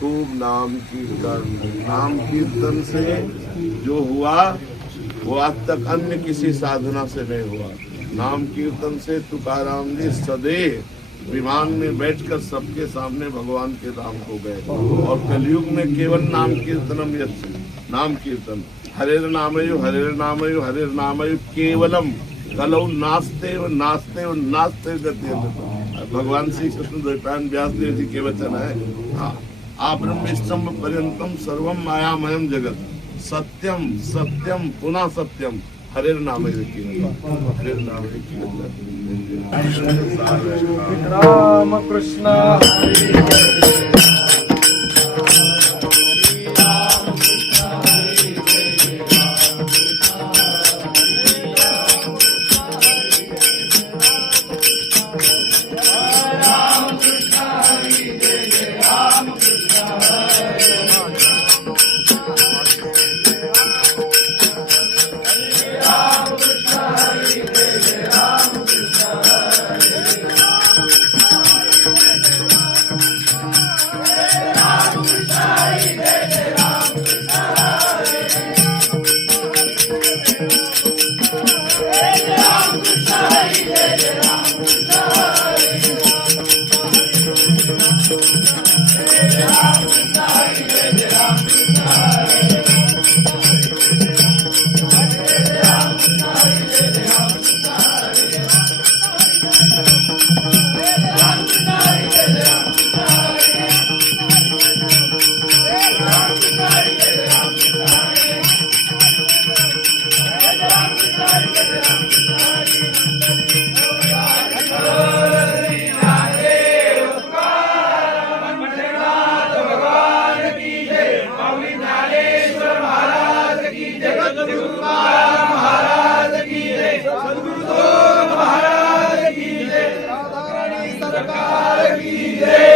खूब नाम कीर्तन से जो हुआ वो आज तक अन्य किसी साधना से नहीं हुआ। नाम कीर्तन से तुकाराम जी सदैव विमान में बैठकर सबके सामने भगवान के राम हो गए। और कलयुग में केवल नाम कीर्तनम यस्य, नाम कीर्तन हरेर नामयु हरेर नामयु हरेर नामयु केवलम कलौ नास्ते व नास्ते व नास्ते गति। भगवान श्री कृष्ण द्वैपायन व्यास देव जी के वचन है। हाँ, आप ब्रह्मस्तंभ पर्यंतम सर्वम मायामयम जगत सत्यम सत्यम पुनः सत्यम हरेर नामयु केवलम हरेर नामयु केवलम। राम कृष्ण सरकार की जय।